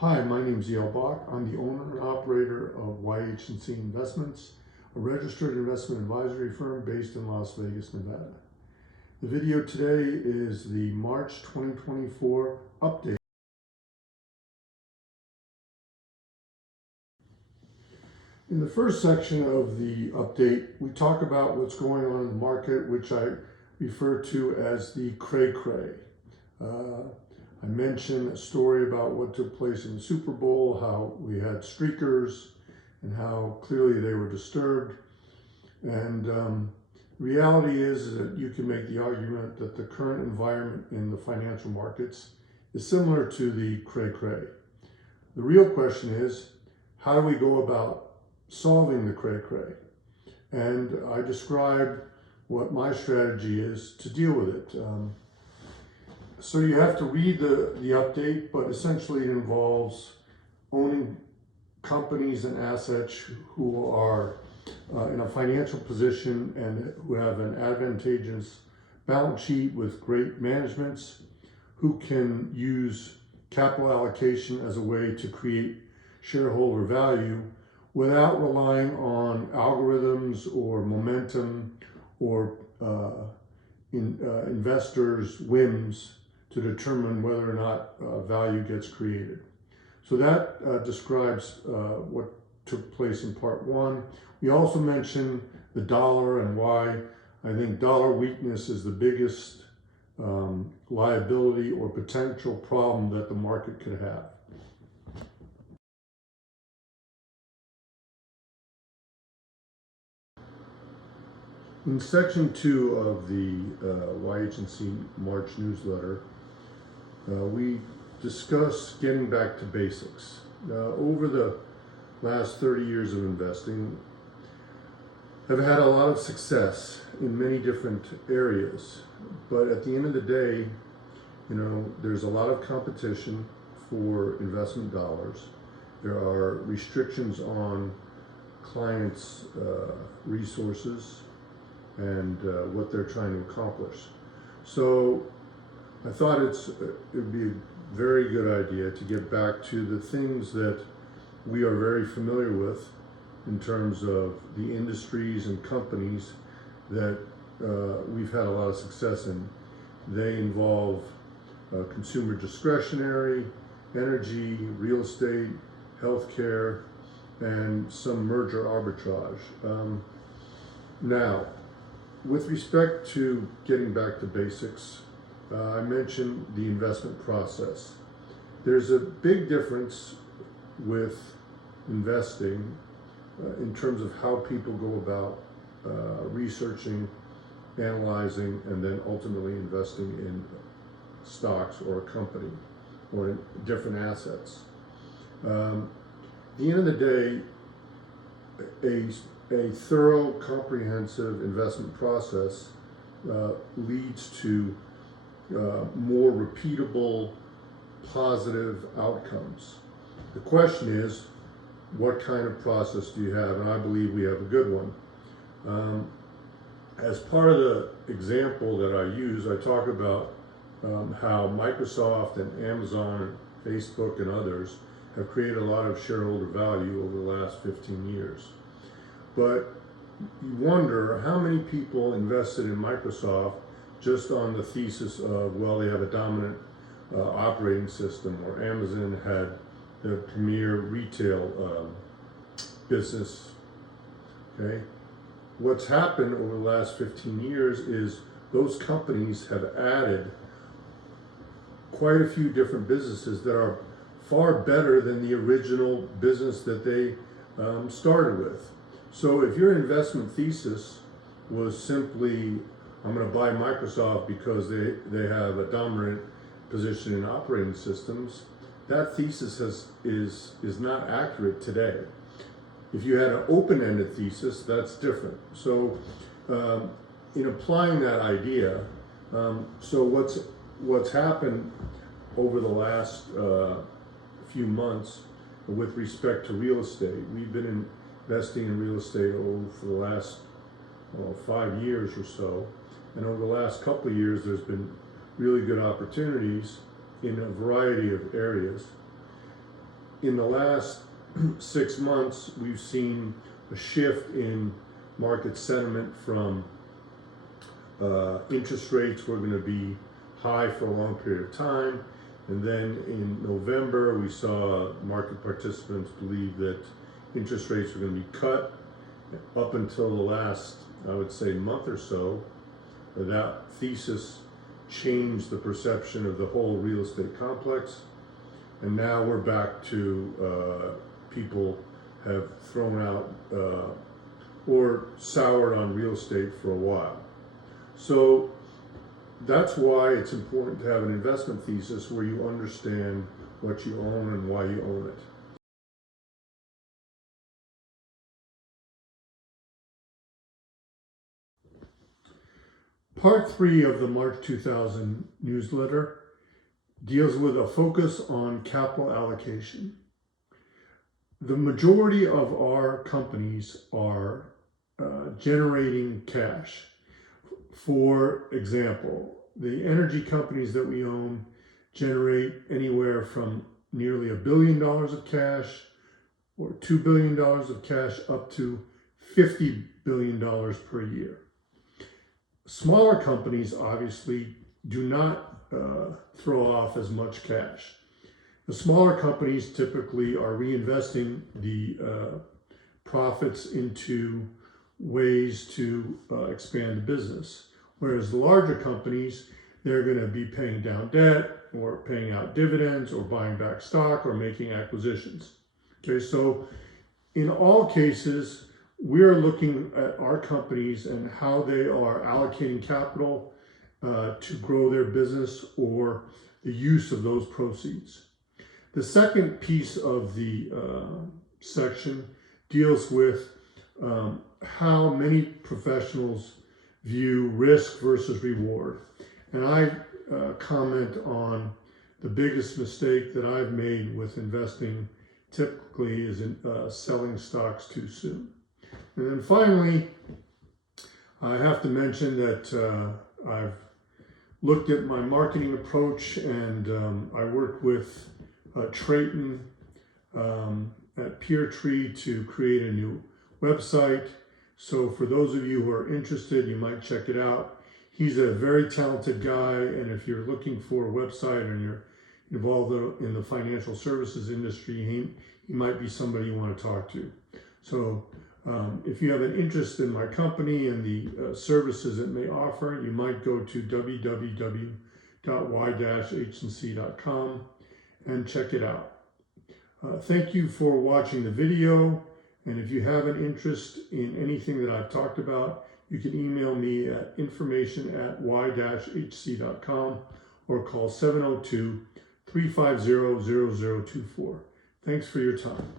Hi, my name is Yale Bach. I'm the owner and operator of YH&C Investments, a registered investment advisory firm based in Las Vegas, Nevada. The video today is the March 2024 update. In the first section of the update, we talk about what's going on in the market, which I refer to as the cray-cray. I mentioned a story about what took place in the Super Bowl, how we had streakers and how clearly they were disturbed. And reality is that you can make the argument that the current environment in the financial markets is similar to the cray-cray. The real question is, how do we go about solving the cray-cray? And I described what my strategy is to deal with it. So you have to read the update, but essentially it involves owning companies and assets who are in a financial position and who have an advantageous balance sheet with great managements, who can use capital allocation as a way to create shareholder value without relying on algorithms or momentum or investors' whims to determine whether or not value gets created. So that describes what took place in part one. We also mentioned the dollar and why I think dollar weakness is the biggest liability or potential problem that the market could have. In section 2 of the YH&C March newsletter, we discuss getting back to basics. Over the last 30 years of investing, I've had a lot of success in many different areas, but at the end of the day, there's a lot of competition for investment dollars. There are restrictions on clients' resources and what they're trying to accomplish. So I thought it would be a very good idea to get back to the things that we are very familiar with in terms of the industries and companies that we've had a lot of success in. They involve consumer discretionary, energy, real estate, healthcare, and some merger arbitrage. Now, with respect to getting back to basics, I mentioned the investment process. There's a big difference with investing in terms of how people go about researching, analyzing, and then ultimately investing in stocks or a company or in different assets. At the end of the day, a thorough, comprehensive investment process leads to more repeatable, positive outcomes. The question is, what kind of process do you have? And I believe we have a good one. As part of the example that I use, I talk about how Microsoft and Amazon and Facebook and others have created a lot of shareholder value over the last 15 years. But you wonder how many people invested in Microsoft just on the thesis of, well, they have a dominant operating system, or Amazon had the premier retail business, okay? What's happened over the last 15 years is those companies have added quite a few different businesses that are far better than the original business that they started with. So if your investment thesis was simply, I'm going to buy Microsoft because they have a dominant position in operating systems, that thesis is not accurate today. If you had an open-ended thesis, that's different. So in applying that idea, so what's happened over the last few months with respect to real estate, we've been investing in real estate for the last 5 years or so. And over the last couple of years, there's been really good opportunities in a variety of areas. in the last 6 months, we've seen a shift in market sentiment from interest rates were going to be high for a long period of time. And then in November, we saw market participants believe that interest rates were going to be cut. Up until the last, I would say, month or so, that thesis changed the perception of the whole real estate complex. And now we're back to people have thrown out or soured on real estate for a while. So that's why it's important to have an investment thesis where you understand what you own and why you own it. Part 3 of the March 2000 newsletter deals with a focus on capital allocation. The majority of our companies are generating cash. For example, the energy companies that we own generate anywhere from nearly $1 billion of cash or $2 billion of cash up to $50 billion per year. Smaller companies obviously do not throw off as much cash. The smaller companies typically are reinvesting the profits into ways to expand the business. Whereas the larger companies, they're going to be paying down debt or paying out dividends or buying back stock or making acquisitions. Okay, so in all cases, we're looking at our companies and how they are allocating capital to grow their business or the use of those proceeds. The second piece of the section deals with how many professionals view risk versus reward. And I comment on the biggest mistake that I've made with investing typically is in selling stocks too soon. And then finally, I have to mention that I've looked at my marketing approach, and I work with Trayton at Peertree to create a new website. So for those of you who are interested, you might check it out. He's a very talented guy, and if you're looking for a website and you're involved in the financial services industry, he might be somebody you want to talk to. So if you have an interest in my company and the services it may offer, you might go to www.y-agency.com and check it out. Thank you for watching the video. And if you have an interest in anything that I've talked about, you can email me at information@y-hc.com or call 702-350-0024. Thanks for your time.